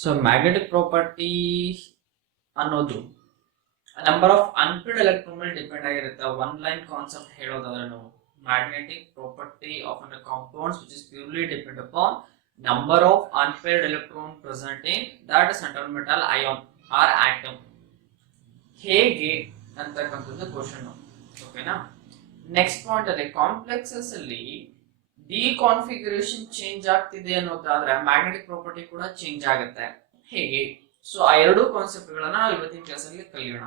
So magnetic property ಅನ್ನೋದು number of unpaired electron ಮೇಲೆ depend ಆಗಿರುತ್ತೆ. ಒನ್ ಲೈನ್ ಕಾನ್ಸೆಪ್ಟ್ ಹೇಳೋದಾದ್ರೆ ನಾವು magnetic property of an compounds which is purely depend upon number of unpaired electron present in that central metal ion or atom. ಹೇಗೆ ಅಂತಕ್ಕಂಥದ್ದು question. ಓಕೆನಾ. Next point ಅಲ್ಲಿ complexes ಅಲ್ಲಿ ಡಿಕಾನ್ಫಿಗರೇಷನ್ change ಆಗ್ತಿದೆ ಅನ್ನೋದಾದ್ರೆ ಮ್ಯಾಗ್ನೆಟಿಕ್ ಪ್ರಾಪರ್ಟಿ ಕೂಡ ಚೇಂಜ್ ಆಗುತ್ತೆ. ಹೇಗೆ? ಸೊ ಆ ಎರಡು ಕಾನ್ಸೆಪ್ಟ್ ಗಳನ್ನ ನಾವು ಇವತ್ತಿನ ಕ್ಲಾಸ್ ಅಲ್ಲಿ ಕಲಿಯೋಣ.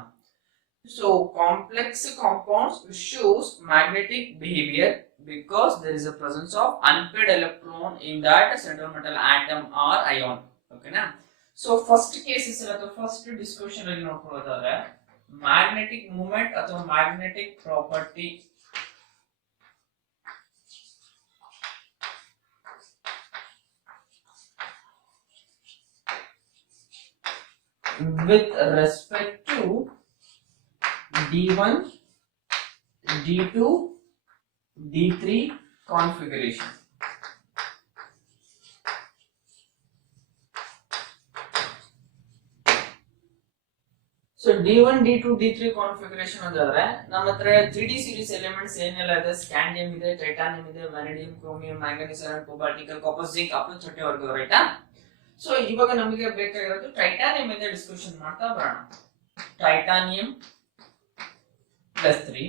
So complex compounds shows magnetic behavior because there is a presence of unpaired electron in that central metal atom or ion. ಓಕೆನಾ. ಸೊ ಫಸ್ಟ್ ಕೇಸಸ್ ಅಥವಾ ಫಸ್ಟ್ ಡಿಸ್ಕಷನ್ ಅಲ್ಲಿ ನೋಡ್ಕೊಳ್ಳೋದಾದ್ರೆ ಮ್ಯಾಗ್ನೆಟಿಕ್ ಮೂಮೆಂಟ್ ಅಥವಾ magnetic property with respect to D1, D2, D3 configuration. So D1, D2, D3 configuration ಅಂದ್ರೆ ನಮ್ಮ ಹತ್ರ 3D series elements ಏನೆಲ್ಲ ಇದೆ, scandium ಇದೆ, ಟೈಟಾನಿಯಂ ಇದೆ, vanadium, chromium, manganese, iron, cobalt, nickel, copper, zinc up to 30 ವರೆಗೂ, ರೈಟಾ? ಸೊ ಇವಾಗ ನಮಗೆ ಬೇಕಾಗಿರೋದು ಟೈಟಾನಿಯಂ ಇಂದ ಡಿಸ್ಕಷನ್ ಮಾಡ್ತಾ ಬರೋಣ. Titanium plus 3,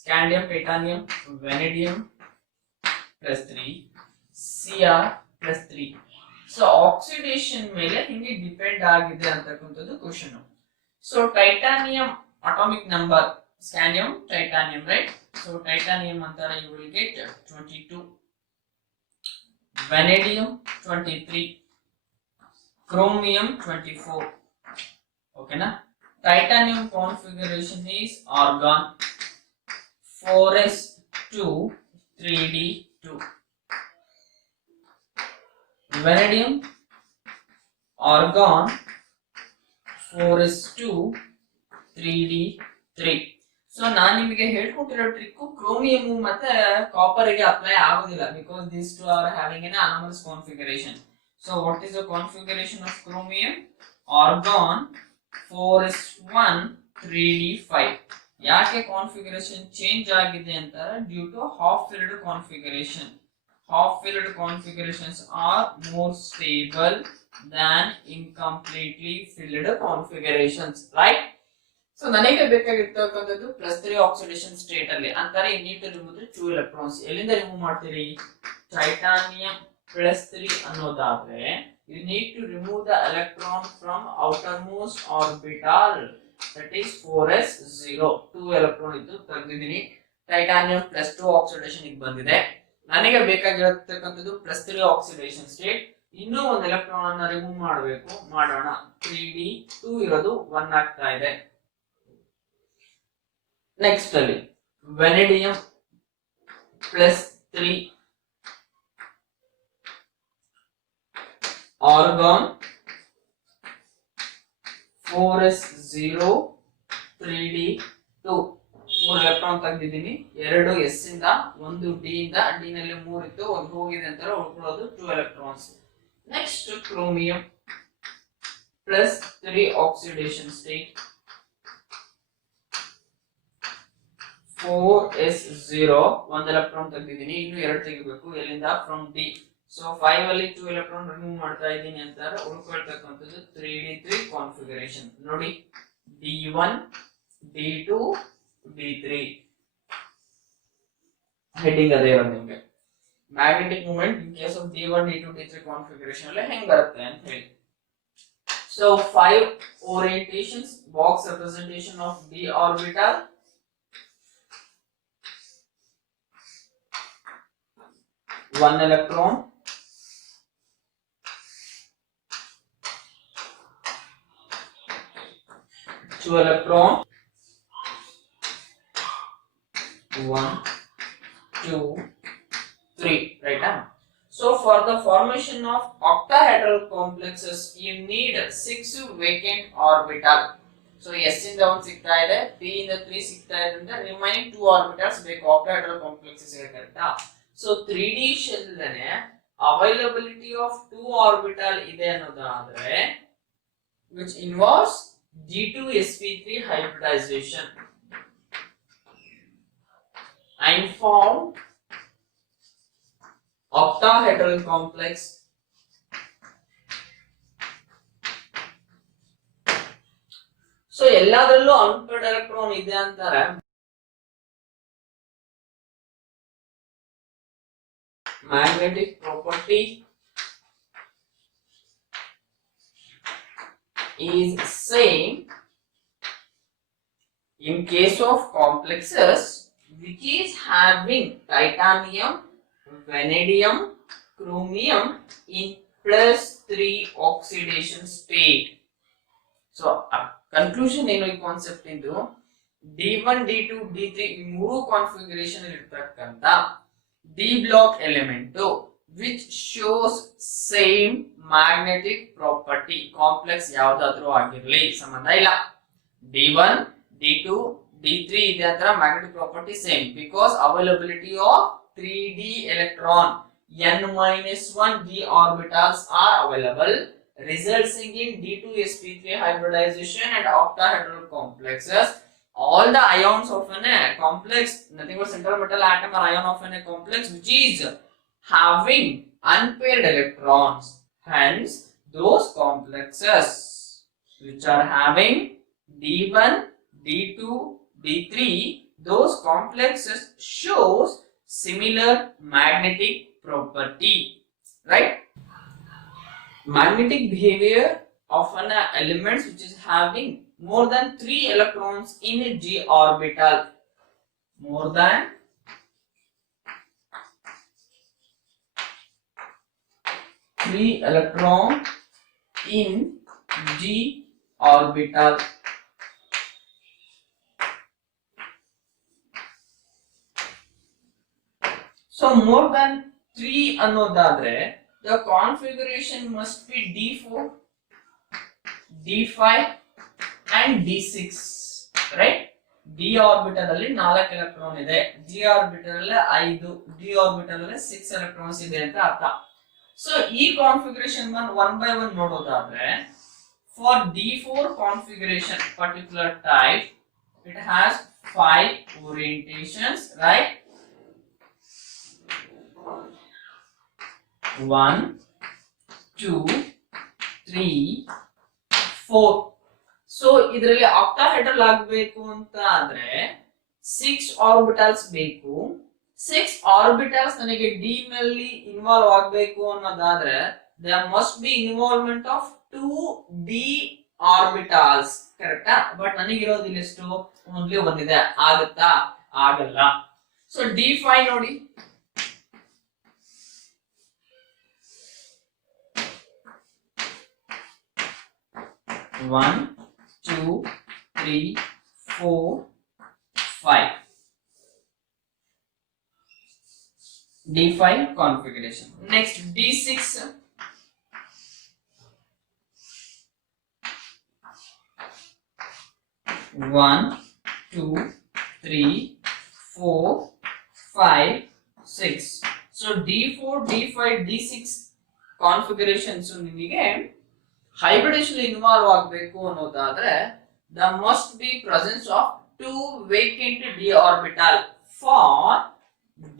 scandium, titanium, vanadium plus 3, CR plus 3. So oxidation ಮೇಲೆ ಹಿಂಗೆ ಡಿಪೆಂಡ್ ಆಗಿದೆ ಅಂತಕ್ಕಂಥದ್ದು question. So titanium atomic number, scandium, titanium, right? So titanium ಅಂತಾರೆ, you will get 22, vanadium 23, chromium 24. Okay na. Titanium configuration is argon 4s2 3d2. Vanadium argon 4s2 3d3. So ನಾನು ನಿಮಗೆ ಹೇಳ್ಕೊಟ್ಟಿರೋ trick chromium ಮತ್ತೆ copper ಗೆ apply ಆಗೋದಿಲ್ಲ, because these two are having N anomalous configuration. So what is the configuration of chromium? Argon 4s1 3d5. ಯಾಕೆ configuration change ಆಗಿದೆ ಅಂತಾರೆ? Due to half filled configuration. Half filled configurations are more stable than incompletely filled configurations, right? So ನನಗೆ ಬೇಕಾಗಿರ್ತಕ್ಕಂಥದ್ದು +3 oxidation state ಅಲ್ಲಿ ಅಂತಾರೆ. you need to remove the 2 electrons. ಎಲ್ಲಿಂದ remove ಮಾಡ್ತೀರಿ? Titanium +3 ಅನ್ನೋದಾದ್ರೆ you need to remove the electron from outermost orbital, that is 4s0. 2 electron ಇದ್ದು ತೆಗೆದಿದ್ದೀನಿ. Titanium +2 oxidation ಗೆ ಬಂದಿದೆ. ನನಗೆ ಬೇಕಾಗಿರತಕ್ಕಂಥದ್ದು +3 ಆಕ್ಸಿಡೇಷನ್ ಸ್ಟೇಟ್. ಇನ್ನೂ ಒಂದು ಎಲೆಕ್ಟ್ರಾನ್ ಅನ್ನ ರಿಮೂವ್ ಮಾಡಬೇಕು, ಮಾಡೋಣ. 3d2 ಇರೋದು 1 ಆಗ್ತಾ ಇದೆ. ನೆಕ್ಸ್ಟ್ ಅಲ್ಲಿ vanadium +3, argon 4s0 3d2. 3 electron ತೆಗೆದಿದ್ದೀನಿ. 2 s ಇಂದ, 1 d ಇಂದ, d ನಲ್ಲಿ 3 ಇತ್ತು, ಒಂದು ಹೋಗಿದೆ ಅಂತ ಉಳ್ಕೊಳ್ಳೋದು 2 electrons. Next chromium +3 oxidation state 4s0, 1 electron ತೆಗೆದಿದ್ದೀನಿ, ಇನ್ನು 2 ತೆಗಿಬೇಕು. ಎಲ್ಲಿಂದ? From d. ಸೊ 5 ಅಲ್ಲಿ 2 ಎಲೆಕ್ಟ್ರಾನ್ ರಿಮೂವ್ ಮಾಡ್ತಾ ಇದ್ದೀನಿ ಅಂತಾರೆ. ಉಳ್ಕೊಳ್ತಕ್ಕಂಥದ್ದು 3d3 ಕಾನ್ಫಿಗರೇಷನ್. ನೋಡಿ, d1 d2 d3 ಹೆಡಿಂಗ್ ಅದೇ ಇರೋದು ನಿಮಗೆ. Magnetic moment in case of d1 d2 d3 configuration ಅಲ್ಲಿ ಹೆಂಗ್ ಬರುತ್ತೆ ಅಂತ ಹೇಳಿ. So 5 orientations, box representation of d orbital, one electron, 2 electron, 1 2 3, right? So for the formation of octahedral complexes you need 6 vacant orbital. So s ಇಂದ 1 ಸಿಗ್ತಾ ಇದೆ, p ಇಂದ 3 ಸಿಗ್ತಾ ಇದೆ, ಅಂದ್ರೆ ರಿಮೈನಿಂಗ್ 2 ಆರ್ಬಿಟಲ್ಸ್ ಬೇಕು octahedral complexes ಗೆ, ಕರೆಕ್ಟಾ? ಸೊ 3D ಶೆಲ್ ಅಲ್ಲೇ ಅವೈಲಬಿಲಿಟಿ ಆಫ್ 2 ಆರ್ಬಿಟಲ್ ಇದೆ ಅನ್ನೋದಾದ್ರೆ which involves D2sp3 hybridization and form octahedral complex. So ಎಲ್ಲದರಲ್ಲೂ ಅನ್ಪೇರ್ಡ್ ಎಲೆಕ್ಟ್ರಾನ್ ಇದೆ ಅಂತಾರೆ. Magnetic property is same in case of complexes which is having titanium, vanadium, chromium in +3 oxidation state. So conclusion ಏನು ಈ concept ಇಂದು D1, D2, D3 ಈ ಮೂರು configuration ಇರತಕ್ಕಂತ D block element which shows same magnetic property complex ಯಾವುದಾದ್ರೂ ಆಗಿರಲಿ ಸಂಬಂಧ ಇಲ್ಲ. D1, D2, D3 ಇದೆ ಅಂದ್ರೆ magnetic property same because availability of 3d electron n-1 d orbitals are available, resulting in D2sp3 hybridization and octahedral complexes. All the ions of a complex, nothing but central metal atom or ion of a complex which is having unpaired electrons. Hence, those complexes which are having D1, D2, D3, those complexes shows similar magnetic property, right? Magnetic behavior of an element which is having more than 3 electrons in a d orbital, more than 3 electrons in d orbital. So more than 3 ಅನ್ನೋದಾದ್ರೆ the configuration must be D4, D5 and D6, right? D orbital ಅಲ್ಲಿ 4 electron ಇದೆ, D orbital ಅಲ್ಲಿ 5, D orbital ಅಲ್ಲಿ 6 electrons ಇದೆ ಅಂತ ಅರ್ಥ. So ಈ configuration one by one ನೋಡೋದಾದ್ರೆ for D4 configuration particular type it has 5 orientations, right? 1, 2, 3, 4. So ಇದರಲ್ಲಿ ಆಕ್ಟಾಹೆಡ್ರಲ್ ಆಗಬೇಕು ಅಂತ ಆದ್ರೆ 6 ಆರ್ಬಿಟಲ್ಸ್ ಬೇಕು. 6 ಆರ್ಬಿಟಲ್ಸ್ ನನಗೆ ಡಿ ನಲ್ಲಿ ಇನ್ವಾಲ್ವ್ ಆಗಬೇಕು ಅನ್ನೋದಾದ್ರೆ there must be involvement of 2 d orbitals, ಕರೆಕ್ಟಾ? ಬಟ್ ನನಗಿರೋದಿಲ್ಲ ಎಷ್ಟು, ಓನ್ಲಿ ಒಂದಿದೆ. ಆಗುತ್ತಾ? ಆಗಲ್ಲ. ಸೊ D5 ನೋಡಿ, One, 2, 3, 4, 5. D5 configuration. Next D6. One, 2, 3, 4, 5, 6. So D4, D5, D6 configurations ನಿಮಗೆ ಹೈಬ್ರಿಡೇಷನ್ ಇನ್ವಾಲ್ವ್ ಆಗಬೇಕು ಅನ್ನೋದಾದ್ರೆ there must be presence of 2 vacant d orbital for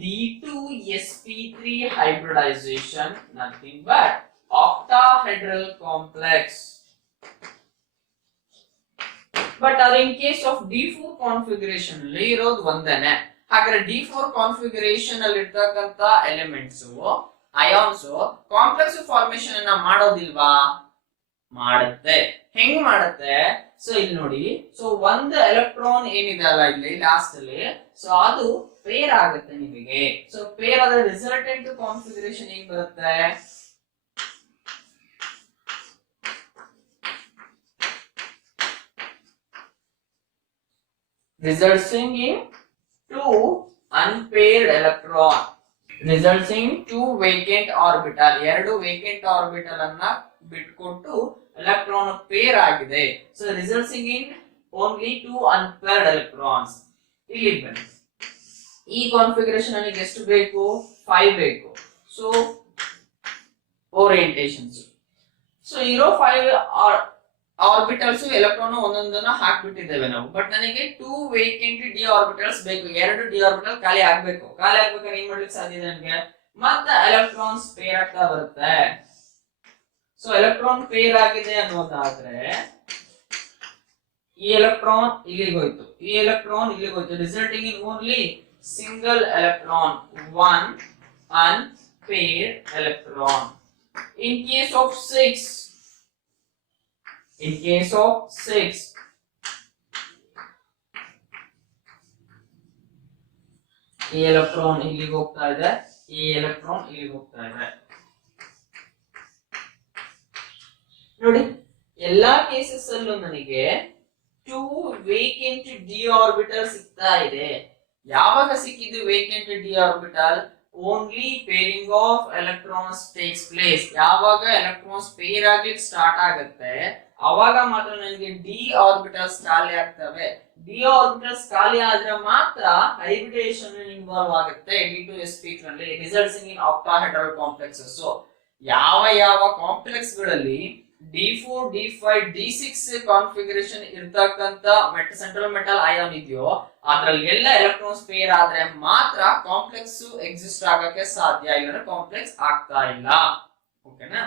D2sp3 hybridization, nothing but octahedral complex. But in case of D4 configuration ಅಲ್ಲಿ ಇರೋದು ಒಂದೇನೆ. ಹಾಗಾದ್ರೆ D4 configuration ಅಲ್ಲಿ ಇರ್ತಕ್ಕಂತ elements ions complex formation ಅನ್ನ ಮಾಡೋದಿಲ್ವಾ? ಮಾಡುತ್ತೆ. ಹೆಂಗ್ ಮಾಡುತ್ತೆ? ಸೊ ಇಲ್ಲಿ ನೋಡಿ, ಸೊ ಒಂದು ಎಲೆಕ್ಟ್ರಾನ್ ಏನಿದೆ ಅಲ್ಲ ಇಲ್ಲಿ ಲಾಸ್ಟ್ ಅಲ್ಲಿ, ಸೊ ಅದು ಪೇರ್ ಆಗುತ್ತೆ ನಿಮಗೆ. ಸೊ ಪೇರ್ ಆದ ರಿಸಲ್ಟೆಂಟ್ ಕಾನ್ಫಿಗರೇಷನ್ ಏನ್ ಬರುತ್ತೆ? resulting in 2 unpaired electron, resulting 2 vacant orbital, ಎರಡು ವೇಕೆಂಟ್ ಆರ್ಬಿಟಲ್ ಅನ್ನ ಬಿಟ್ಕೊಟ್ಟು ಎಲೆಕ್ಟ್ರಾನ್ ಪೇರ್ ಆಗಿದೆ. So resulting in only 2 unpaired electrons. ಇಲ್ಲಿ ಬನ್ನಿ, ಈ ಕಾನ್ಫಿಗರೇಷನ್ ಅಲ್ಲಿ ಎಷ್ಟು ಬೇಕು? 5 ಬೇಕು. ಸೊ ಓರಿಯಂಟೇಷನ್ಸ್. ಸೊ ಇರೋ 5 ಆರ್ಬಿಟಲ್ಸ್ ಎಲೆಕ್ಟ್ರಾನ್ ಒಂದೊಂದನ್ನ ಹಾಕ್ಬಿಟ್ಟಿದ್ದೇವೆ ನಾವು. ಬಟ್ ನನಗೆ 2 ವೇಕೆಂಟ್ ಡಿ ಆರ್ಬಿಟಲ್ಸ್ ಬೇಕು. 2 ಡಿ ಆರ್ಬಿಟಲ್ ಖಾಲಿ ಆಗ್ಬೇಕು. ಖಾಲಿ ಆಗ್ಬೇಕಾದ್ರೆ ಏನ್ ಮಾಡ್ಲಿಕ್ಕೆ ಸಾಧ್ಯ ಇದೆ ನನಗೆ? ಮತ್ತೆ ಎಲೆಕ್ಟ್ರಾನ್ಸ್ ಪೇರ್ ಆಗ್ತಾ ಬರುತ್ತೆ. ಸೊ ಎಲೆಕ್ಟ್ರಾನ್ ಪೇರ್ ಆಗಿದೆ ಅನ್ನೋದಾದ್ರೆ ಈ ಎಲೆಕ್ಟ್ರಾನ್ ಇಲ್ಲಿಗೆ ಹೋಯ್ತು, ಈ ಎಲೆಕ್ಟ್ರಾನ್ ಇಲ್ಲಿಗೆ ಹೋಯ್ತು, resulting in only single electron, one unpaired electron. In case of 6, ಈ ಎಲೆಕ್ಟ್ರಾನ್ ಇಲ್ಲಿಗೆ ಹೋಗ್ತಾ ಇದೆ, ಈ ಎಲೆಕ್ಟ್ರಾನ್ ಇಲ್ಲಿಗೆ ಹೋಗ್ತಾ ಇದೆ. ನೋಡಿ, ಎಲ್ಲಾ ಕೇಸಸ್ ಅಲ್ಲೂ ನನಗೆ 2 ವೇಕೆಂಟ್ ಡಿ ಆರ್ಬಿಟಲ್ ಸಿಗ್ತಾ ಇದೆ. ಯಾವಾಗ ಸಿಕ್ಕಿದ್ದು vacant d orbital? Only pairing of electrons takes place. ಯಾವಾಗ ಎಲೆಕ್ಟ್ರಾನ್ಸ್ ಪೇರ್ ಆಗ್ಲಿಕ್ಕೆ ಸ್ಟಾರ್ಟ್ ಆಗುತ್ತೆ ಅವಾಗ ಮಾತ್ರ ನನಗೆ ಡಿ ಆರ್ಬಿಟಲ್ಸ್ ಖಾಲಿ ಆಗ್ತವೆ. ಡಿ ಆರ್ಬಿಟಲ್ಸ್ ಖಾಲಿ ಆದ್ರೆ ಮಾತ್ರ ಹೈಬ್ರಿಡೇಷನ್ ಇನ್ವಾಲ್ವ್ ಆಗುತ್ತೆ D2sp3 ನಲ್ಲಿ, ರಿಸಲ್ಟ್ಸ್ ಇನ್ ಆಕ್ಟಾಹೆಡ್ರಲ್ ಕಾಂಪ್ಲೆಕ್ಸಸ್. ಯಾವ ಕಾಂಪ್ಲೆಕ್ಸ್ ಗಳಲ್ಲಿ D4, D5, D6 ಕಾನ್ಫಿಗರೇಷನ್ ಇರ್ತಕ್ಕಂತ ಸೆಂಟ್ರಲ್ ಮೆಟಲ್ ಅಯಾನ್ ಇದೆಯೋ ಅದ್ರಲ್ಲಿ ಎಲ್ಲ ಎಲೆಕ್ಟ್ರಾನ್ಸ್ ಪೇರ್ ಆದ್ರೆ ಮಾತ್ರ ಕಾಂಪ್ಲೆಕ್ಸ್ ಎಕ್ಸಿಸ್ಟ್ ಆಗಕ್ಕೆ ಸಾಧ್ಯ, ಇಲ್ಲ ಕಾಂಪ್ಲೆಕ್ಸ್ ಆಗ್ತಾ ಇಲ್ಲ. ಓಕೆನಾ?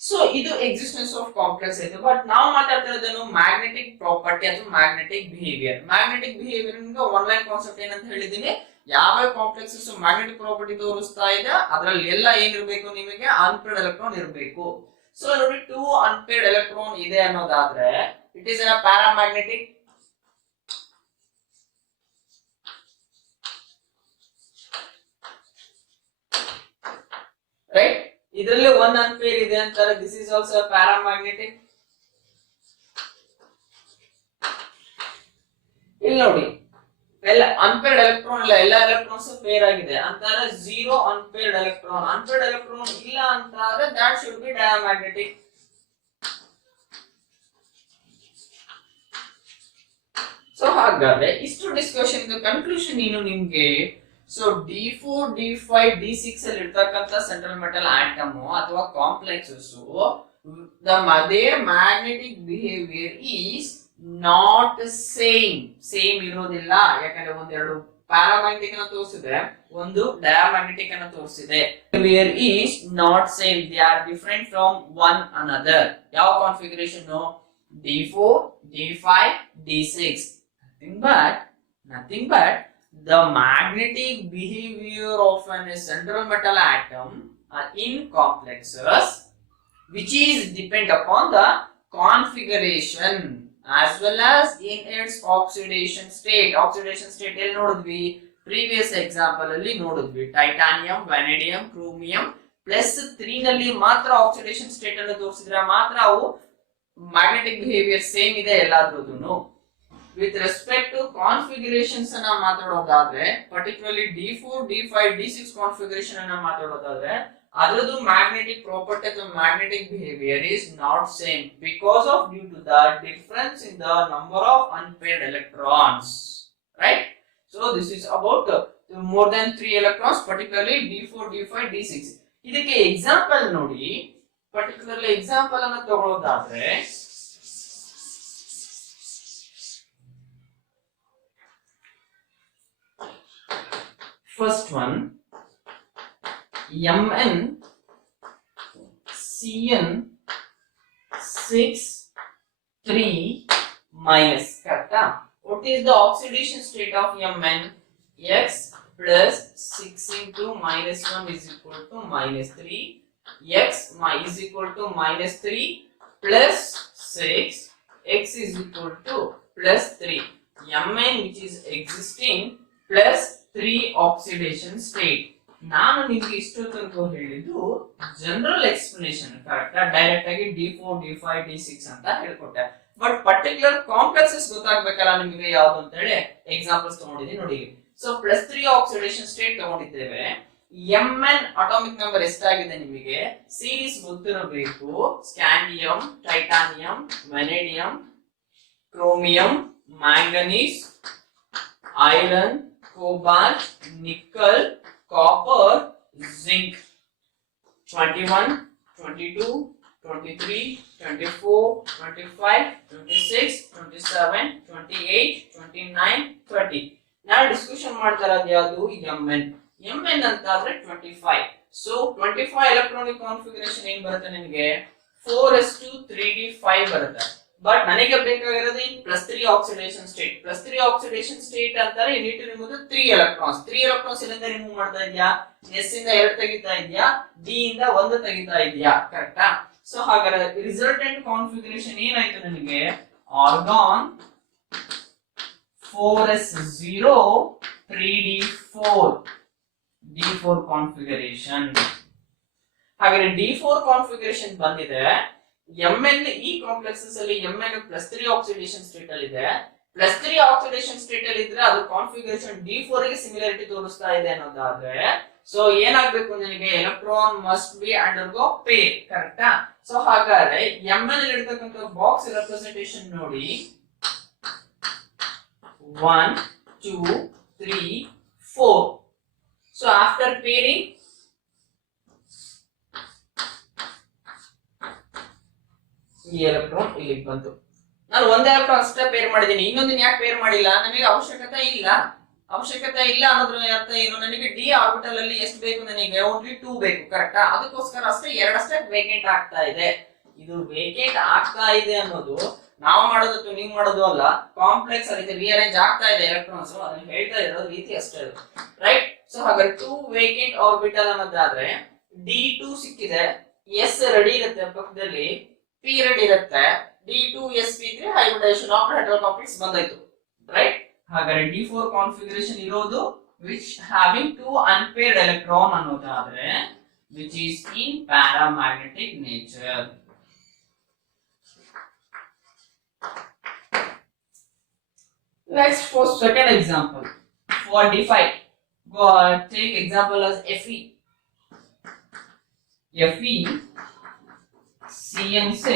ಸೊ ಇದು ಎಕ್ಸಿಸ್ಟೆನ್ಸ್ ಆಫ್ ಕಾಂಪ್ಲೆಕ್ಸ್ ಆಯ್ತು. ಬಟ್ ನಾವು ಮಾತಾಡ್ತಿರೋದೇನು? ಮ್ಯಾಗ್ನೆಟಿಕ್ ಪ್ರಾಪರ್ಟಿ ಅಥವಾ magnetic behaviour. Magnetic behaviour one line concept ಏನಂತ ಹೇಳಿದೀನಿ, ಯಾವ ಕಾಂಪ್ಲೆಕ್ಸಸ್ ಮ್ಯಾಗ್ನೆಟಿಕ್ ಪ್ರಾಪರ್ಟಿ ತೋರಿಸ್ತಾ ಇದೆ ಅದ್ರಲ್ಲಿ ಎಲ್ಲ ಏನಿರಬೇಕು ನಿಮಗೆ? ಅನ್ಪೇರ್ಡ್ ಎಲೆಕ್ಟ್ರಾನ್ ಇರಬೇಕು. ಸೊ ನೋಡಿ, 2 unpaired electron ಇದೆ ಅನ್ನೋದಾದ್ರೆ it is a paramagnetic. Right? ಇದರಲ್ಲಿ 1 unpaired ಇದೆ ಅಂತಾರೆ. This is also paramagnetic. ಇಲ್ಲಿ ನೋಡಿ, ಎಲ್ಲ ಅನ್ಪೇರ್ಡ್ ಎಲೆಕ್ಟ್ರಾನ್ ಇಲ್ಲ, ಎಲ್ಲ ಎಲೆಕ್ಟ್ರಾನ್ಸ್ ಪೇರ್ ಆಗಿದೆ ಅಂತಾರೆ. 0 unpaired electron. unpaired electron ಇಲ್ಲ ಅಂತಾರೆ, that should be diamagnetic. So ಹಾಗಾದ್ರೆ ಇಷ್ಟು ಡಿಸ್ಕಷನ್ ಕನ್ಕ್ಲೂಷನ್ ಏನು ನಿಮ್ಗೆ? ಸೊ D4, D5, D6 ಅಲ್ಲಿ ಇರ್ತಕ್ಕಂಥ ಸೆಂಟ್ರಲ್ ಮೆಟಲ್ ಆಟಮ್ ಅಥವಾ complexes their magnetic behavior is not same ಇರೋದಿಲ್ಲ. ಯಾಕಂದ್ರೆ ಒಂದೆರಡು ಪ್ಯಾರಾಮ್ಯಾಗ್ನೆಟಿಕ್ ಅನ್ನು ತೋರಿಸಿದೆ, ಒಂದು ಡಯಾಮ್ಯಾಗ್ನೆಟಿಕ್ ಅನ್ನು ತೋರಿಸಿದೆ. behavior is not same, they are different from one another. ಯಾವ configuration? D4, D5, D6. Nothing but the magnetic behavior of a central metal atom in complexes, which is depend upon the configuration as well as in its oxidation state. Oxidation state ಎಲ್ಲಿ ನೋಡಿದ್ವಿ? Previous example ಅಲ್ಲಿ ನೋಡಿದ್ವಿ. Titanium, ವ್ಯಾನೇಡಿಯಂ, chromium +3 ನಲ್ಲಿ ಮಾತ್ರ oxidation state ಅನ್ನು ತೋರಿಸಿದ್ರೆ ಮಾತ್ರ ಅವು ಮ್ಯಾಗ್ನೆಟಿಕ್ ಬಿಹೇವಿಯರ್ ಸೇಮ್ ಇದೆ ಎಲ್ಲಾದ್ರೂನು. ವಿತ್ ರೆಸ್ಪೆಕ್ಟ್ ಟು ಕಾನ್ಫಿಗರೇಷನ್ಸ್ ಅನ್ನ ಮಾತಾಡೋದಾದ್ರೆ, particularly D4, D5, D6 configuration ಅನ್ನ ಮಾತಾಡೋದಾದ್ರೆ ಅದ್ರದ್ದು ಮ್ಯಾಗ್ನೆಟಿಕ್ ಪ್ರಾಪರ್ಟಿ ಅಥವಾ magnetic behaviour is not same because of due to the difference in the number of unpaired electrons. Right? So this is about more than 3 electrons, particularly D4, D5, D6. ಇದಕ್ಕೆ example ನೋಡಿ. Particularly example ಅನ್ನು ತಗೊಳ್ಳೋದಾದ್ರೆ first one, Mn Cn 6 3 minus. Correct? What is the oxidation state of Mn? X plus 6 into minus 1 is equal to minus 3. X is equal to minus 3 plus 6. X is equal to plus 3. Mn which is existing plus 3 oxidation state. ನಾನು ನಿಮಗೆ ಇಷ್ಟು ತನಕ ಹೇಳಿದ್ದು general explanation. Correct? Direct ಆಗಿ D4, D5, D6 ಅಂತ ಹೇಳ್ಕೊಟ್ಟೆ. But particular complexes ಗೊತ್ತಾಗ್ಬೇಕಲ್ಲ ನಿಮಗೆ ಯಾವ್ದು ಅಂತ ಹೇಳಿ ಎಕ್ಸಾಂಪಲ್ಸ್ ತಗೊಂಡಿದ್ದೀನಿ ನೋಡಿ. ಸೊ +3 ಆಕ್ಸಿಡೇಷನ್ ಸ್ಟೇಟ್ ತಗೊಂಡಿದ್ದೇವೆ. Mn ಅಟಾಮಿಕ್ ನಂಬರ್ ಎಷ್ಟಾಗಿದೆ ನಿಮಗೆ? ಸೀರೀಸ್ ಗೊತ್ತಿರಬೇಕು. Scandium, titanium, vanadium, chromium, manganese, iron, cobalt, nickel, copper, zinc. 21, 22, 23, 24, 25, 26, 27, 28, 29, 30. ನಾವು ಡಿಸ್ಕಷನ್ ಮಾಡ್ತಾ ಇರೋದು ಯಾವುದು mn. mn ಅಂತ ಆದ್ರೆ 25. ಸೊ 25 ಎಲೆಕ್ಟ್ರಾನಿಕ್ ಕಾನ್ಫಿಗರೇಷನ್ ಏನ್ ಬರುತ್ತೆ ನಿಮಗೆ 4s2 3d5 ಬರುತ್ತೆ. ಬಟ್ ನನಗೆ ಬೇಕಾಗಿರೋದು in +3 oxidation state. +3 oxidation state ಅಂತಾರೆ you need to remove 3 electrons. 3 electrons ಎಲ್ಲಿಂದ ರಿಮೂವ್ ಮಾಡ್ತಾ ಇದೀಯಾ? s ಇಂದ 2 ತೆಗಿತಾ ಇದೀಯಾ, d ಇಂದ 1 ತೆಗಿತಾ ಇದೀಯಾ, ಕರೆಕ್ಟಾ? ಸೊ ಹಾಗಾದ್ರೆ ರಿಸಲ್ಟೆಂಟ್ ಕಾನ್ಫಿಗರೇಷನ್ ಏನಾಯ್ತು ನನಗೆ argon 4s0 3d4 d4 configuration. ಹಾಗಾದ್ರೆ d4 ಕಾನ್ಫಿಗರೇಷನ್ ಬಂದಿದೆ. mn ಈ ಕಾಂಪ್ಲೆಕ್ಸಸ್ ಅಲ್ಲಿ mn +3 ಆಕ್ಸಿಡೇಷನ್ ಸ್ಟೇಟ್ ಅಲ್ಲಿ ಇದೆ. +3 ಆಕ್ಸಿಡೇಷನ್ ಸ್ಟೇಟ್ ಅಲ್ಲಿ ಇದ್ರೆ ಅದು ಕಾನ್ಫಿಗರೇಷನ್ d4 ಗೆ ಸಿಮಿಲಾರಿಟಿ ತೋರಿಸ್ತಾ ಇದೆ ಅನ್ನೋದಾದ್ರೆ ಸೊ ಏನಾಗಬೇಕು ನನಗೆ electron must be undergo pair, ಕರೆಕ್ಟಾ? ಸೊ ಹಾಗಾದ್ರೆ mn ಅಲ್ಲಿ ಇರತಕ್ಕಂತ ಬಾಕ್ಸ್ ರೆಪ್ರೆಸೆಂಟೇಷನ್ ನೋಡಿ 1 2 3 4. ಸೊ ಆಫ್ಟರ್ ಪೇರಿಂಗ್ ಈ ಎಲೆಕ್ಟ್ರಾನ್ ಇಲ್ಲಿಗೆ ಬಂತು. ನಾನು ಒಂದೇ ಎಲೆಕ್ಟ್ರಾನ್ ಅಷ್ಟೇ ಪೇರ್ ಮಾಡಿದ್ದೀನಿ, ಇನ್ನೊಂದನ್ನ ಯಾಕೆ ಪೇರ್ ಮಾಡಿಲ್ಲ? ನನಗೆ ಅವಶ್ಯಕತೆ ಇಲ್ಲ ಅನ್ನೋದ್ರ ಅರ್ಥ ಏನು? ನನಗೆ ಡಿ ಆರ್ಬಿಟಲ್ ಅಲ್ಲಿ ಎಷ್ಟು ಬೇಕು? ನನಗೆ ಓನ್ಲಿ 2 ಬೇಕು, ಕರೆಕ್ಟಾ? ಅದಕ್ಕೋಸ್ಕರ ಅಷ್ಟೇ ಎರಡಷ್ಟೇ ವೇಕೆಂಟ್ ಆಗ್ತಾ ಇದೆ. ಇದು ವೇಕೆಂಟ್ ಆಗ್ತಾ ಇದೆ ಅನ್ನೋದು ನಾವು ಮಾಡೋದು ನೀವು ಮಾಡೋದು ಅಲ್ಲ, ಕಾಂಪ್ಲೆಕ್ಸ್ ಅಲ್ಲಿ ರಿಅರೇಂಜ್ ಆಗ್ತಾ ಇದೆ ಎಲೆಕ್ಟ್ರಾನ್ಸ್, ಅದನ್ನ ಹೇಳ್ತಾ ಇರೋ ರೀತಿ ಅಷ್ಟೇ, ರೈಟ್? ಸೊ ಹಾಗಾದ್ರೆ 2 ವೇಕೆಂಟ್ ಆರ್ಬಿಟಲ್ ಅನ್ನೋದಾದ್ರೆ D2 ಸಿಕ್ಕಿದೆ, ಎಸ್ ರೆಡಿ ಇರುತ್ತೆ ಪಕ್ಕದಲ್ಲಿ, ಪಿ ರೆಡಿ ಇರುತ್ತೆ, D2sp3 hybridisation of hetero complex ಬಂದಾಯ್ತು, ರೈಟ್? ಹಾಗಾದ್ರೆ D4 ಕಾನ್ಫಿಗರೇಷನ್ ಇರೋದು which having 2 unpaired electron ಅನ್ನೋದಾದ್ರೆ which is in paramagnetic nature. Next, for second example, for D5, go take example as Fe. Fe Cn6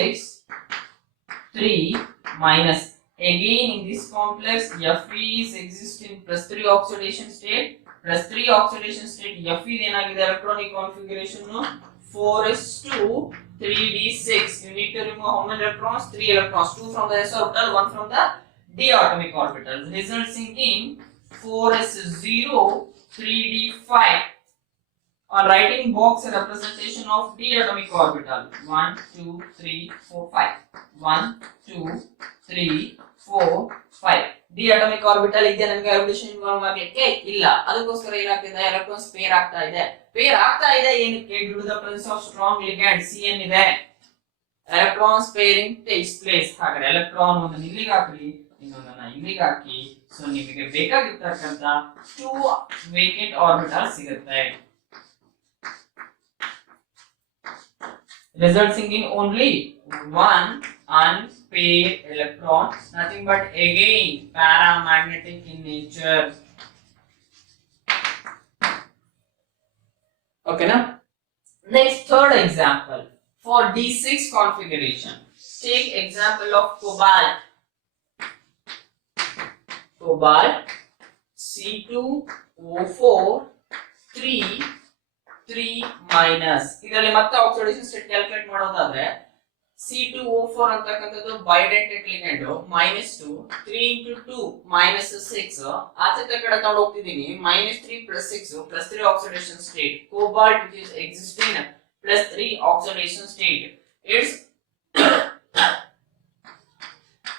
3 minus. Again in this complex Fe is exist in +3 oxidation state. +3 oxidation state Fe ಏನಾಗಿದೆ electronic configuration 4s2 3d6. You need to remove how many electrons? 3 electrons, 2 from the s orbital, 1 from the d atomic orbital, resulting in 4s0 3d5. On writing box representation of d atomic orbital 1 2 3 4 5 1 2 3 4 5. D atomic orbital ಇದೆ, ನನಗೆ revolution involve ಆಗಲಿಕ್ಕೆ ಇಲ್ಲ. ಅದಕ್ಕೋಸ್ಕರ ಏನಾಗ್ತಿದೆ electrons peer ಆಗ್ತಾ ಇದೆ. ಏನಕ್ಕೆ? Due to the presence of strong ligand Cn ಇದೆ, ಎಲೆಕ್ಟ್ರಾನ್ಸ್ ಪೇರಿಂಗ್ ಟೇಕ್ಸ್ ಪ್ಲೇಸ್. ಹಾಗಾದ್ರೆ ಎಲೆಕ್ಟ್ರಾನ್ ಒಂದನ್ನು ಇಲ್ಲಿಗೆ ಹಾಕಿ, ಇನ್ನೊಂದನ್ನ ಇಲ್ಲಿಗೆ ಹಾಕಿ, ಸೊ ನಿಮಗೆ ಬೇಕಾಗಿರ್ತಕ್ಕಂತ 2 ವೇಕೆಂಟ್ ಆರ್ಬಿಟಲ್ ಸಿಗುತ್ತೆ, resulting in only 1 unpaired electron, nothing but again paramagnetic in nature. Okay na? Next, third example for D6 configuration. Take example of cobalt. Cobalt C2O4 3 minus. ಇದರಲ್ಲಿ ಮತ್ತೆ ಆಕ್ಸಿಡೇಷನ್ ಸ್ಟೇಟ್ ಕ್ಯಾಲ್ಕುಲೇಟ್ ಮಾಡೋದಾದ್ರೆ C2O4 ಅಂತಕ್ಕಂಥದ್ದು ಬೈಡೆಂಟೆಡ್ ligand -2 3 into 2 -6 ಆಚೆ ಕಡೆ ತಗೊಂಡು ಹೋಗ್ತಿದ್ದೀನಿ -3 + 6 +3 oxidation state. Cobalt which is existing +3 oxidation state. Its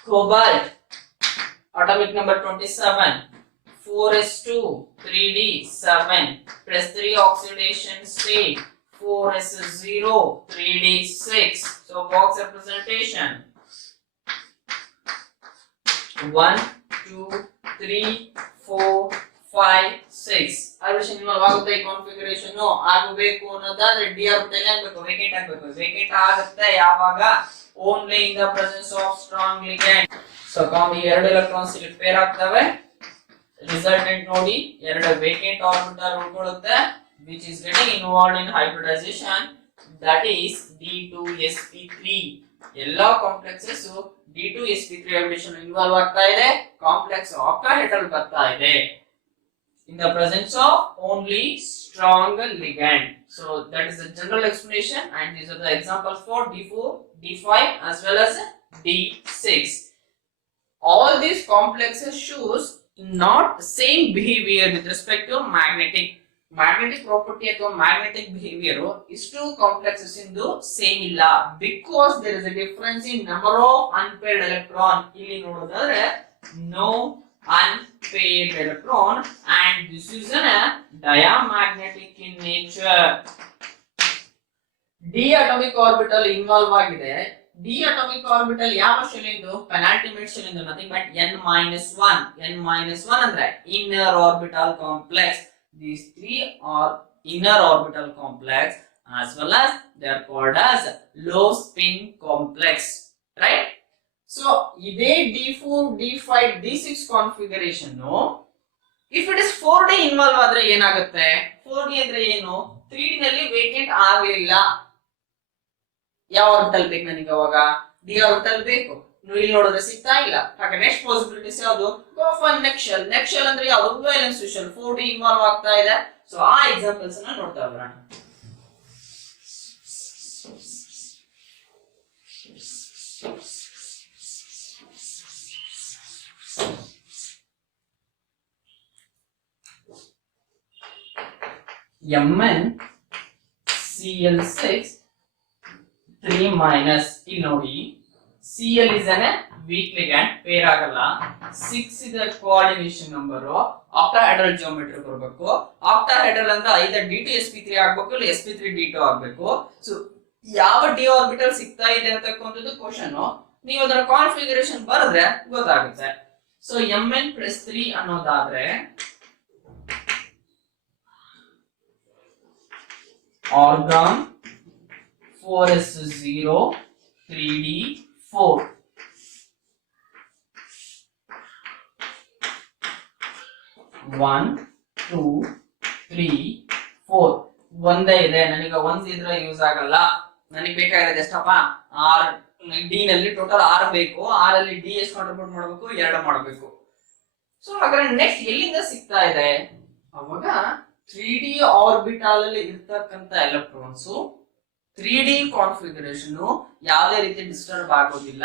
cobalt atomic number 27, 4s2 3d7 +3 oxidation state, 4s0 3d6. So box representation 1 2 3 4 5 6. Hybridisation involve ಆಗುತ್ತೆ ಈ ಕಾನ್ಫಿಗರೇಷನ್ ಆಗಬೇಕು ಅನ್ನೋದಾದ್ರೆ ಡಿ ಆರ್ಬಿಟಲ್ ಆಗಬೇಕು, ವೇಕೆಂಟ್ ಆಗಬೇಕು. ವೇಕೆಂಟ್ ಆಗುತ್ತೆ ಯಾವಾಗ? Only in the presence of strong ligand. So ಈ ಎರಡು ಎಲೆಕ್ಟ್ರಾನ್ಸ್ ಇಲ್ಲಿ ಪೇರ್ ಆಗ್ತವೆ. ರಿಸಲ್ಟೆಂಟ್ ನೋಡಿ, ಎರಡು ವೇಕೆಂಟ್ ಆರ್ಬಿಟಲ್ ಉಳ್ಕೊಳ್ಳುತ್ತೆ which is getting involved in hybridization, that is D2sp3. ಎಲ್ಲಾ ಕಾಂಪ್ಲೆಕ್ಸಸ್ D2sp3 ಹೈಬ್ರಿಡೇಷನ್ ಇನ್ವಾಲ್ವ್ ಆಗ್ತಾ ಇದೆ, ಕಾಂಪ್ಲೆಕ್ಸ್ ಆಕ್ಟಾಹೆಡ್ರಲ್ ಬರ್ತಾ ಇದೆ. in the presence of only strong ligand. So that is the general explanation, and these are the examples for D4, D5 as well as D6. All these complexes shows not same behavior with respect to magnetic property ಅಥವಾ magnetic behavior. ಇಷ್ಟು complexes ಇಂದು same ಇಲ್ಲ, because there is a difference in number of unpaired electron. ಇಲ್ಲಿ ನೋಡೋದಾದ್ರೆ no unpaired electron, and this is a diamagnetic in nature. d atomic orbital involve ಆಗಿದೆ. d atomic orbital ಯಾವ shell ಇಂದು? penultimate shell ಇಂದು, nothing but n-1. n-1 ಅಂದ್ರೆ inner orbital complex. These three are inner orbital complex, as well as they are called as low spin complex, right? So ಇದೇ D4, D5, D6 configuration if it is 4D involve ಆದ್ರೆ ಏನಾಗುತ್ತೆ? 4D ಅಂದ್ರೆ ಏನು? 3D ನಲ್ಲಿ vacant ಆಗಲಿಲ್ಲ. ಯಾವ orbital ಬೇಕು ನನಗೆ? ಅವಾಗ D ಆರ್ಬಿಟಲ್ ಬೇಕು. ನೀವು ಇಲ್ಲಿ ನೋಡಿದ್ರೆ ಸಿಗ್ತಾ ಇಲ್ಲ. ಹಾಗೆ ನೆಕ್ಸ್ಟ್ ಪಾಸಿಬಿಲಿಟೀಸ್ ಯಾವುದು? Go for next shell. Next shell ಅಂದ್ರೆ ಯಾವುದು? Valence shell. 4D ಇನ್ವಾಲ್ವ್ ಆಗ್ತಾ ಇದೆ. ಸೊ ಆ ಎಕ್ಸಾಂಪಲ್ಸ್ ಅನ್ನ ನೋಡ್ತಾ ಬರೋಣ. MnCl6 3 minus. ಇಲ್ಲಿ ನೋಡಿ, Cl is a weak ligand, pair ಆಗಲ್ಲ. 6 is the coordination number. octahedral geometry ಬರಬೇಕು. octahedral ಅಂದ್ರೆ either D2sp3 ಆಗಬೇಕು ಇಲ್ಲ sp3d2 ಆಗಬೇಕು. ಸೊ ಯಾವ d ಆರ್ಬಿಟಲ್ ಸಿಗ್ತಾ ಇದೆ ಅಂತಕ್ಕಂಥದ್ದು ಕ್ವೆಶ್ಚನ್. ನೀವು ಅದರ ಕಾನ್ಫಿಗರೇಷನ್ ಬರೆದ್ರೆ ಗೊತ್ತಾಗುತ್ತೆ. ಸೊ Mn+3 ಅನ್ನೋದಾದ್ರೆ argon 4s0 3d4. One, two, three, four. ಒಂದೇ ಇದೆ, ನನಗೆ ಒಂದ್ ಇದ್ರೆ ಯೂಸ್ ಆಗಲ್ಲ. ನನಗೆ ಬೇಕಾಗಿರೋದು ಎಷ್ಟಪ್ಪ? ಆರ್. ಡಿ ನಲ್ಲಿ ಟೋಟಲ್ 6 ಬೇಕು. 6 ಅಲ್ಲಿ ಡಿ ಎಷ್ಟು ಕಾಂಟ್ರಿಬ್ಯೂಟ್ ಮಾಡಬೇಕು? 2 ಮಾಡಬೇಕು. ಸೊ ಹಾಗಾದ್ರೆ ನೆಕ್ಸ್ಟ್ ಎಲ್ಲಿಂದ ಸಿಗ್ತಾ ಇದೆ? ಅವಾಗ 3D ಆರ್ಬಿಟಲ್ ಅಲ್ಲಿ ಇರ್ತಕ್ಕಂತ ಎಲೆಕ್ಟ್ರಾನ್ಸ್ 3D ಕಾನ್ಫಿಗರೇಷನ್ ಯಾವುದೇ ರೀತಿ ಡಿಸ್ಟರ್ಬ್ ಆಗೋದಿಲ್ಲ.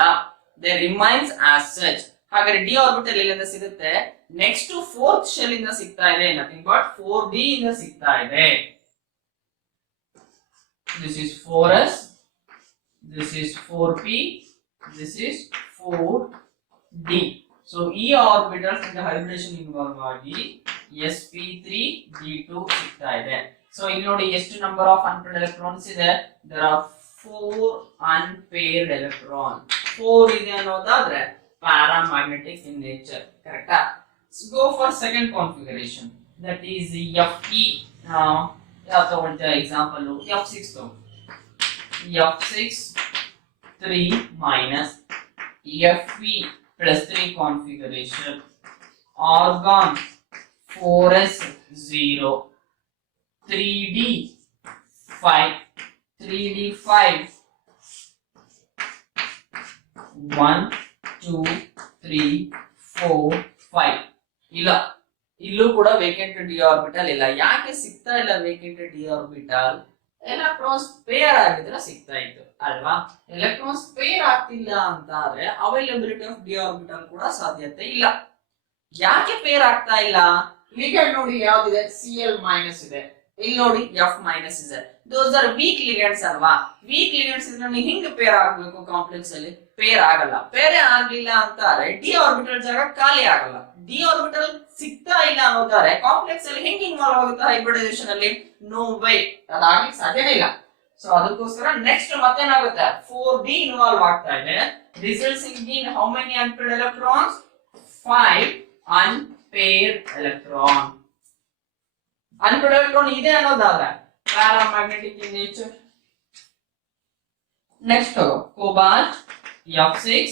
They remains as such. ಹಾಗಾದ್ರೆ ಡಿ ಆರ್ಬಿಟಲ್ ಎಲ್ಲಿಂದ ಸಿಗುತ್ತೆ? ನೆಕ್ಸ್ಟ್ ಫೋರ್ತ್ ಶೆಲ್ ಇಂದ ಸಿಗ್ತಾ ಇದೆ. ನಥಿಂಗ್ ಬಟ್ 4D ಇಂದ ಸಿಗ್ತಾ ಇದೆ. This is 4s, this is 4p, this is 4d. So ಈ ಆರ್ಬಿಟಲ್ಸ್ ಇಂದ ಹೈಬ್ರಿಡೇಷನ್ ಇನ್ವಾಲ್ವ್ ಆಗಿ sp3d2 ಸಿಗ್ತಾ ಇದೆ. ಸೊ ಇಲ್ಲಿ ನೋಡಿ ಎಷ್ಟು ನಂಬರ್ ಆಫ್ ಅನ್ಪೇರ್ಡ್ ಎಲೆಕ್ಟ್ರಾನ್ಸ್ ಇದೆ? there are 4 unpaired electron. 4 ಇದೆ ಅನ್ನೋದಾದ್ರೆ paramagnetic in nature, correcta? Let's go for second configuration, that is Fe. ಯಾವ ತಗೊಂಡ್ರೆ ಎಕ್ಸಾಂಪಲ್ F6 ತಗೊಂಡು F6 3 minus Fe+3 configuration. argon 4s0 3d5 1 2 3 4 5. ಇಲ್ಲ, ಇಲ್ಲೂ ಕೂಡ ವೇಕೆಂಟ್ ಡಿ ಆರ್ಬಿಟಲ್ ಇಲ್ಲ. ಯಾಕೆ ಸಿಗ್ತಾ ಇಲ್ಲ vacant d orbital? Electrons pair ಆಗಿದ್ರೆ ಸಿಗ್ತಾ ಇತ್ತು ಅಲ್ವಾ? ಎಲೆಕ್ಟ್ರಾನ್ಸ್ ಪೇರ್ ಆಗ್ತಿಲ್ಲ ಅಂತ ಆದ್ರೆ ಅವೈಲಬಿಲಿಟಿ ಆಫ್ ಡಿ ಆರ್ಬಿಟಲ್ ಕೂಡ ಸಾಧ್ಯತೆ ಇಲ್ಲ. ಯಾಕೆ ಪೇರ್ ಆಗ್ತಾ ಇಲ್ಲ? ಲಿಗಂಡ್ ನೋಡಿ ಯಾವ್ದಿದೆ? Cl- ಇದೆ. ಇಲ್ಲಿ ನೋಡಿ F- ಇದೆ. ದೋಸ್ ಆರ್ ವೀಕ್ ಲಿಗಂಡ್ಸ್ ಅಲ್ವಾ? ವೀಕ್ ಲಿಗಂಡ್ಸ್ ಇದ್ರೆ ನೀವು ಹಿಂಗೆ ಪೇರ್ ಆಗಬೇಕು ಕಾಂಪ್ಲೆಕ್ಸ್ ಅಲ್ಲಿ? ಪೇರ್ ಆಗಲ್ಲ. ಪೇರೇ ಆಗ್ಲಿಲ್ಲ ಅಂತಾರೆ ಡಿ ಆರ್ಬಿಟಲ್ ಜಾಗ ಖಾಲಿ ಆಗಲ್ಲ. ಡಿ ಆರ್ಬಿಟಲ್ ಸಿಗ್ತಾ ಇಲ್ಲ ಅನ್ನೋದಾರೆ ಕಾಂಪ್ಲೆಕ್ಸ್ ಅಲ್ಲಿ ಹೆಂಗೆ ಇನ್ವಾಲ್ವ್ ಆಗುತ್ತೆ ಹೈಬ್ರಿಡೈಸೇಷನ್ ಅಲ್ಲಿ? ನೋ ವೇ, ಅದಾಗ್ಲಿಕ್ಕೆ ಸಾಧ್ಯನೇ ಇಲ್ಲ. ಸೊ ಅದಕ್ಕೋಸ್ಕರ ನೆಕ್ಸ್ಟ್ ಮತ್ತೇನಾಗುತ್ತೆ? 4D ಇನ್ವಾಲ್ವ್ ಆಗ್ತಾ ಇದೆ. Results in how many unpaired electrons? 5 unpaired electron. Unpaired electron ಇದೆ ಅನ್ನೋದಾದ್ರೆ paramagnetic in nature. Next cobalt F6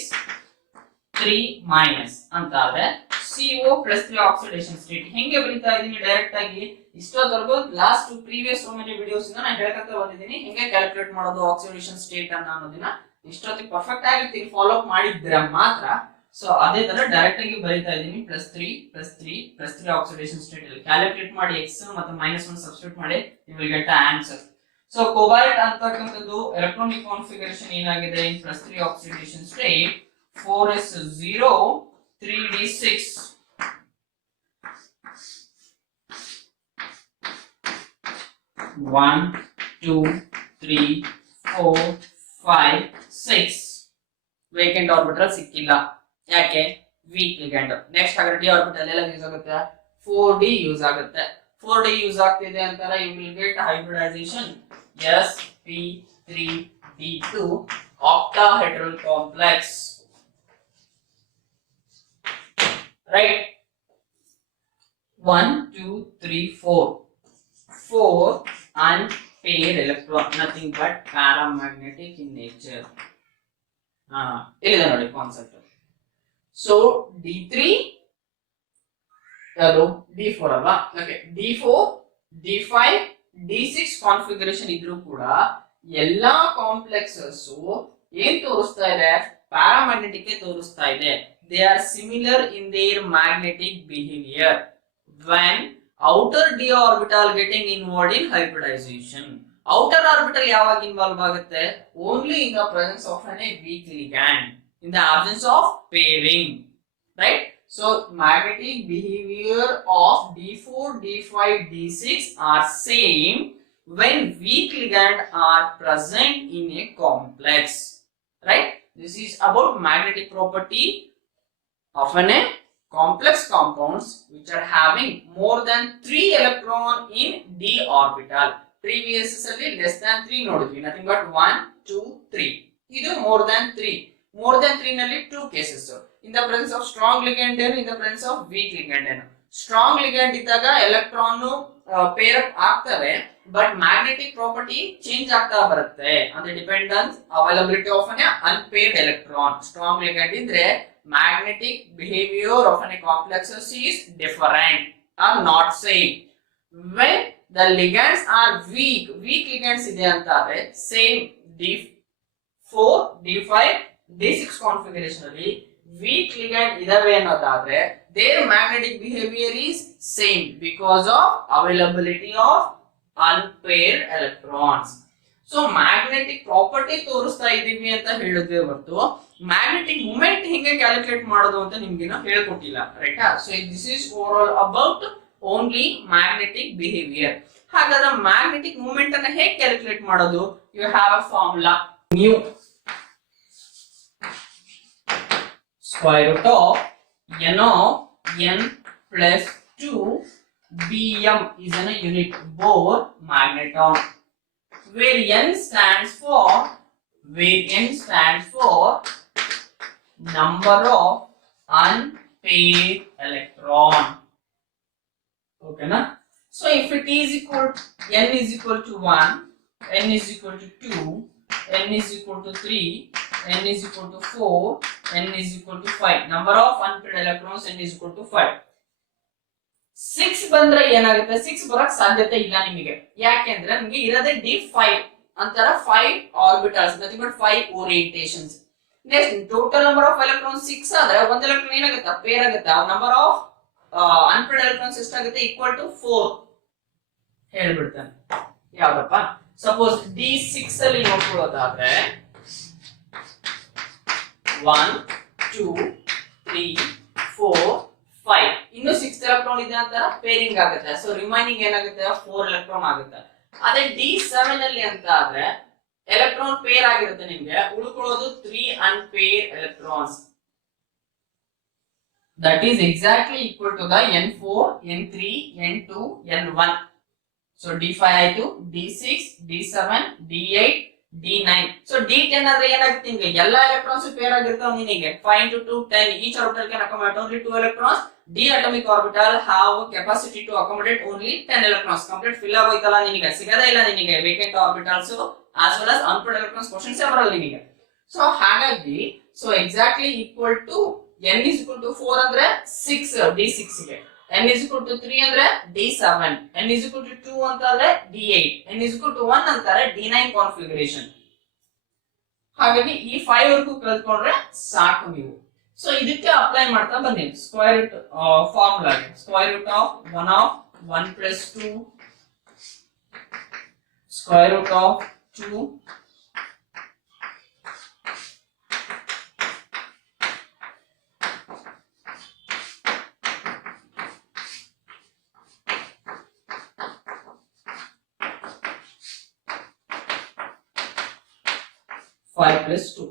3 minus ಅಂತಾದ್ರೆ CO+3 ಆಕ್ಸಿಡೇಷನ್ ಸ್ಟೇಟ್. ಹೆಂಗೆ ಬರೀತಾ ಇದೀನಿ ಡೈರೆಕ್ಟ್ ಆಗಿ? ಇಷ್ಟೊತ್ತವರೆಗೂ last previous so many videos ಇಂದ ನಾನು ಹೇಳ್ಕೊಂತ ಬಂದಿದ್ದೀನಿ ಹೆಂಗೆ ಕ್ಯಾಲ್ಕುಲೇಟ್ ಮಾಡೋದು ಆಕ್ಸಿಡೇಷನ್ ಸ್ಟೇಟ್ ಅನ್ನ ಅನ್ನೋದನ್ನ. ಇಷ್ಟೊತ್ತಿಗೆ ಪರ್ಫೆಕ್ಟ್ ಆಗಿ ಫಾಲೋ ಅಪ್ ಮಾಡಿದ್ರೆ ಮಾತ್ರ ಸೊ ಅದೇ ತರ ಡೈರೆಕ್ಟ್ ಆಗಿ ಬರೀತಾ ಇದೀನಿ +3 ಆಕ್ಸಿಡೇಷನ್ ಸ್ಟೇಟ್ ಅಲ್ಲಿ ಕ್ಯಾಲ್ಕುಲೇಟ್ ಮಾಡಿ x ಮತ್ತೆ -1 ಸಬ್ಸ್ಟಿಟ್ಯೂಟ್ ಮಾಡಿ you will get the answer. So cobalt ಅಂತಕ್ಕಂಥದ್ದು ಎಲೆಕ್ಟ್ರಾನಿಕ್ ಕಾನ್ಫಿಗರೇಷನ್ ಏನಾಗಿದೆ in +3 oxidation state 4s0 3d6 1 2 3 4 5 6 vacant orbital ಸಿಕ್ಕಿಲ್ಲ, ಯಾಕೆ? Weak ligand. ನೆಕ್ಸ್ಟ್ ಹಾಗಾದ್ರೆ ಡಿ ಆರ್ಬಿಟಲ್ ಎಲ್ಲ ಯೂಸ್ ಆಗುತ್ತೆ, 4d ಯೂಸ್ ಆಗುತ್ತೆ. 4d ಯೂಸ್ ಆಗ್ತಿದೆ ಅಂತಾರೆ, you will get hybridisation sp3d2 octahedral complex, right? 1 2 3 4 unpaired electron, nothing but paramagnetic in nature. ಇಲ್ಲಿದೆ ನೋಡಿ ಕಾನ್ಸೆಪ್ಟ್. ಸೊ D3 ಯಾವುದು D4 ಅಲ್ವಾ? Okay, D4 D5 D6 configuration ಇದ್ರೂ ಕೂಡ ಎಲ್ಲಾ ಕಾಂಪ್ಲೆಕ್ಸಸ್ ಏನ್ ತೋರಿಸ್ತಾ ಇದೆ? ಪ್ಯಾರಾಮ್ಯಾಗ್ನೆಟಿಕ್ ತೋರಿಸ್ತಾ ಇದೆ. They are similar in their magnetic behaviour when outer d orbital getting involved in hybridization. outer orbital ಯಾವಾಗ ಇನ್ವಾಲ್ವ್ ಆಗುತ್ತೆ? only in the presence of a weak ligand, in the absence of pairing, right? So magnetic behavior of D4 D5 D6 are same when weak ligand are present in a complex, right? This is about magnetic property of a complex compounds which are having more than 3 electron in d orbital. Previous ಅಲ್ಲಿ less than 3 ನೋಡಿದ್ವಿ, nothing but 1 2 3. ಇದು more than 3 ನಲ್ಲಿ 2 cases, in the presence of strong ligand and in the presence of weak ligand. strong ligand ಇದ್ದಾಗ electron pair up ಆಗ್ತವೆ, but magnetic property change ಆಗ್ತಾ ಬರುತ್ತೆ ಅಂದ್ರೆ dependence availability of an unpaired electron. Strong ligand ಇದ್ರೆ magnetic behavior of a complexes is different or not same. When the ligands are weak ligands ಇದೆ ಅಂತಾರೆ, same D4 D5 D6 configuration ಅಲ್ಲಿ weak ligand ಇದಾವೆ ಅನ್ನೋದಾದ್ರೆ their magnetic behavior is same because of availability of unpaired electrons. So magnetic property ತೋರಿಸ್ತಾ ಇದೀವಿ ಅಂತ ಹೇಳಿದ್ವಿ ಹೊರತು ಮ್ಯಾಗ್ನೆಟಿಕ್ ಮೂಮೆಂಟ್ ಹೆಂಗೆ ಕ್ಯಾಲ್ಕುಲೇಟ್ ಮಾಡೋದು ಅಂತ ನಿಮ್ಗೆ ಹೇಳ್ಕೊಟ್ಟಿಲ್ಲ, ರೈಟಾ? So this is over all about only magnetic behaviour. ಹಾಗಾದ್ರೆ ಮ್ಯಾಗ್ನೆಟಿಕ್ ಮೂಮೆಂಟ್ ಅನ್ನ ಹೇಗೆ ಕ್ಯಾಲ್ಕುಲೇಟ್ ಮಾಡೋದು? You have a formula, mu square root of n of n plus 2 bm is an unit Bohr magneton, where n stands for number of unpaired electron. Okay na? So if it is equal n is equal to 1, n is equal to 2, n is equal to 3, n is equal to 4, n is equal to 5, number of unpaired electrons n is equal to 5. 6 ಬಂದ್ರೆ ಏನಾಗುತ್ತೆ? 6 ಬರಕ್ ಸಾಧ್ಯತೆ ಇಲ್ಲ ನಿಮಗೆ, ಯಾಕೆಂದ್ರೆ ನಿಮಗೆ ಇರೋದೇ D5 ಅಂತರ 5 orbitals, nothing but 5 orientations. Next total number of electron 6 ಆದ್ರೆ ಒಂದು ಎಲೆಕ್ಟ್ರಾನ್ ಏನಾಗುತ್ತೆ? ಪೇರ್ ಆಗುತ್ತೆ. ನಂಬರ್ ಆಫ್ ಅನ್ಪೇರ್ಡ್ ಎಲೆಕ್ಟ್ರಾನ್ಸ್ ಎಷ್ಟಾಗುತ್ತೆ? ಈಕ್ವಲ್ ಟು 4 ಹೇಳ್ಬಿಡ್ತಾನೆ. ಯಾವ್ದಪ್ಪ? ಸಪೋಸ್ D6 ಅಲ್ಲಿ ನೋಡ್ಕೊಳ್ಳೋದಾದ್ರೆ 1 2 3 4 5 ಇನ್ನು 6 ಎಲೆಕ್ಟ್ರಾನ್ ಇದೆ ಅಂತ ಪೇರಿಂಗ್ ಆಗುತ್ತೆ. ಸೊ ರಿಮೈನಿಂಗ್ ಏನಾಗುತ್ತೆ? 4 ಎಲೆಕ್ಟ್ರಾನ್ ಆಗುತ್ತೆ. ಅದೇ D7 ಅಲ್ಲಿ ಅಂತ ಆದ್ರೆ ಎಲೆಕ್ಟ್ರಾನ್ ಪೇರ್ ಆಗಿರುತ್ತೆ, ನಿಮ್ಗೆ ಉಳ್ಕೊಳ್ಳೋದು 3 unpaired electrons. That is exactly equal to the n4 n3 n2 n1. So D5 ಆಯ್ತು, D6 D7 D8 D9. So D10 ಆದ್ರೆ ಏನಾಗುತ್ತೆ? ನಿಮಗೆ ಎಲ್ಲಾ ಎಲೆಕ್ಟ್ರಾನ್ಸ್ ಪೇರ್ ಆಗಿರ್ತಾವ ನಿನಗೆ 5 into 2 10. each orbital can accommodate only 2 electrons. D atomic orbital have capacity to accommodate only 10 electrons. complete fill ಆಗೋಯ್ತಲ್ಲ, ನಿನಗೆ ಸಿಗದೇ ಇಲ್ಲ ನಿನಗೆ vacant orbitals as well as unpaired electrons questions ಬರಲ್ಲ ನಿನಗೆ. ಸೊ ಹಾಗಾಗಿ so exactly equal to n is equal to 4 ಅಂದ್ರೆ 6 D6 ಗೆ, n is equal to 3 ಅಂದ್ರೆ D7, n is equal to 2 ಅಂತಾದ್ರೆ D8, n is equal to 1 ಅಂತಾರೆ D9 configuration. ಹಾಗಾಗಿ ಈ 5 ವರೆಗೂ ಕಲ್ತ್ಕೊಂಡ್ರೆ ಸಾಕು ನೀವು. ಸೊ ಇದಕ್ಕೆ ಅಪ್ಲೈ ಮಾಡ್ತಾ ಬನ್ನಿ. Square root formula square root of 1 plus 2 square root of 2 5 plus 2.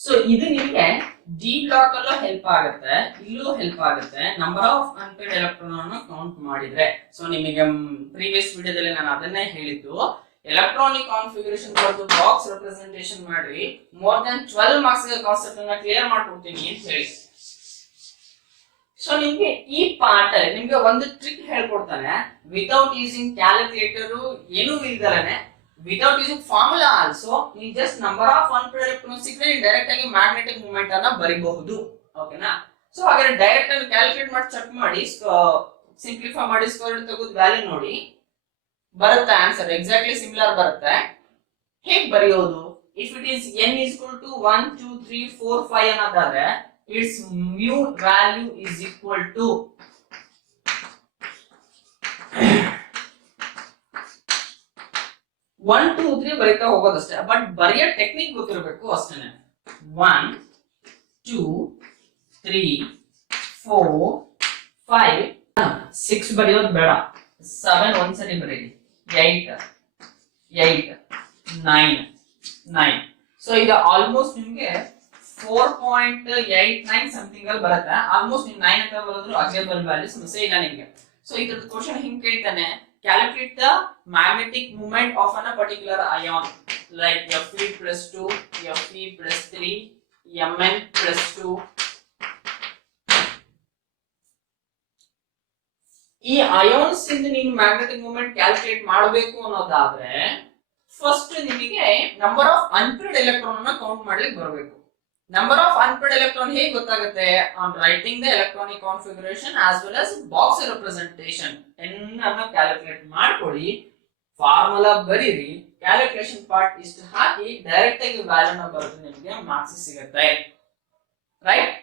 So ಇದು ನಿಮಗೆ ಡಿ ಬ್ಲಾಕ್ ಅಲ್ಲೂ ಹೆಲ್ಪ್ ಆಗುತ್ತೆ, ಇಲ್ಲೂ ಹೆಲ್ಪ್ ಆಗುತ್ತೆ. ನಂಬರ್ ಆಫ್ ಅನ್ಪೇಡ್ ಎಲೆಕ್ಟ್ರಾನ್ ಅನ್ನು ಕೌಂಟ್ ಮಾಡಿದ್ರೆ. ಸೊ ನಿಮಗೆ ಪ್ರೀವಿಯಸ್ ವಿಡಿಯೋದಲ್ಲಿ ನಾನು ಅದನ್ನೇ ಹೇಳಿದ್ದು, ಎಲೆಕ್ಟ್ರಾನಿಕ್ ಕಾನ್ಫಿಗರೇಷನ್ ಬರೆದು ಬಾಕ್ಸ್ ರೆಪ್ರೆಸೆಂಟೇಷನ್ ಮಾಡಿ ಮೋರ್ ದನ್ 12 ಮಾರ್ಕ್ಸ್ ಕಾನ್ಸೆಪ್ಟ್ ಅನ್ನ ಕ್ಲಿಯರ್ ಮಾಡ್ಕೊಡ್ತೀನಿ ಅಂತ ಹೇಳಿ. ಸೊ ನಿಮ್ಗೆ ಈ ಪಾರ್ಟ್ ಅಲ್ಲಿ ನಿಮ್ಗೆ ಒಂದು ಟ್ರಿಕ್ ಹೇಳ್ಕೊಡ್ತಾನೆ, ವಿತೌಟ್ ಯೂಸಿಂಗ್ ಕ್ಯಾಲ್ಕುಲೇಟರ್ ಏನೂ ಇಲ್ದಲನೆ, without using formula also, you just number of unpaired electrons ಸಿಕ್ಕರೆ ಡೈರೆಕ್ಟ್ ಆಗಿ ಮ್ಯಾಗ್ನೆಟಿಕ್ ಮೂಮೆಂಟ್ ಅನ್ನ ಬರಿಬಹುದು. ಓಕೆನಾ? ಸೊ ಹಾಗಾದ್ರೆ ಡೈರೆಕ್ಟ್ ಆಗಿ ಕ್ಯಾಲ್ಕುಲೇಟ್ ಮಾಡಿ ಚೆಕ್ ಮಾಡಿ, ಸಿಂಪ್ಲಿಫೈ ಮಾಡಿ ಸ್ಕ್ವೇರ್ ರೂಟ್ ತೆಗೆದು ವ್ಯಾಲ್ಯೂ ನೋಡಿ, ಬರುತ್ತೆ ಆನ್ಸರ್ ಎಕ್ಸಾಕ್ಟ್ಲಿ ಸಿಮಿಲರ್ ಬರುತ್ತೆ. ಹೇಗೆ ಬರೆಯೋದು? If it is n is equal to 1 2 3 4 5 ಅನ್ನೋದಾದ್ರೆ its mu value is equal to 1 2 3 ಬರೀತಾ ಹೋಗೋದಷ್ಟೇ. ಬಟ್ ಬರೆಯೋ ಟೆಕ್ನಿಕ್ ಗೊತ್ತಿರಬೇಕು ಅಷ್ಟೇನೆ. 1 2 3 4 5 6 ಬರೆಯೋದು ಬೇಡ, 7 ಒಂದ್ಸರಿ ಬರೀರಿ, 8 8 9 9. ಸೊ ಈಗ ಆಲ್ಮೋಸ್ಟ್ ನಿಮ್ಗೆ 4.89 ಸಮಥಿಂಗ್ ಅಲ್ಲಿ ಬರುತ್ತೆ. ಆಲ್ಮೋಸ್ಟ್ ನೀವು 9 ಅಂತ ಬರೋದ್ರು ಅಗ್ರೇಬಲ್ ವ್ಯಾಲ್ಯೂ ಸಮಸ್ಯೆ ಇಲ್ಲ ನಿಮ್ಗೆ. ಸೊ ಇದ್ರದ್ದು ಕ್ವಶನ್ ಹಿಂಗ್ ಕೇಳ್ತಾನೆ, calculate the magnetic moment of a particular ion like Fe plus 2, Fe plus 3, Mn plus 2. ಈ ಅಯಾನ್ಸ್ ಇಂದ ನೀವು ಮ್ಯಾಗ್ನೆಟಿಕ್ ಮೂಮೆಂಟ್ ಕ್ಯಾಲ್ಕುಲೇಟ್ ಮಾಡಬೇಕು ಅನ್ನೋದಾದ್ರೆ ಫಸ್ಟ್ ನಿಮಗೆ ನಂಬರ್ ಆಫ್ ಅನ್ಪೇರ್ಡ್ ಎಲೆಕ್ಟ್ರಾನ್ ಅನ್ನ ಕೌಂಟ್ ಮಾಡ್ಲಿಕ್ಕೆ ಬರಬೇಕು. ನಂಬರ್ ಆಫ್ ಅನ್ಪೇರ್ಡ್ ಎಲೆಕ್ಟ್ರಾನ್ ಹೇಗೆ ಗೊತ್ತಾಗುತ್ತೆ? On writing the electronic configuration as well as box representation n ಅನ್ನು ಕ್ಯಾಲ್ಕುಲೇಟ್ ಮಾಡ್ಕೊಳ್ಳಿ, ಫಾರ್ಮುಲಾ ಬರೀರಿ, ಕ್ಯಾಲ್ಕುಲೇಷನ್ ಪಾರ್ಟ್ ಇಷ್ಟು ಹಾಕಿ ಡೈರೆಕ್ಟ್ ಆಗಿ ವ್ಯಾಲ್ಯೂನ ಬರೆದು ನಿಮಗೆ ಮಾರ್ಕ್ಸ್ ಸಿಗುತ್ತೆ. ರೈಟ್?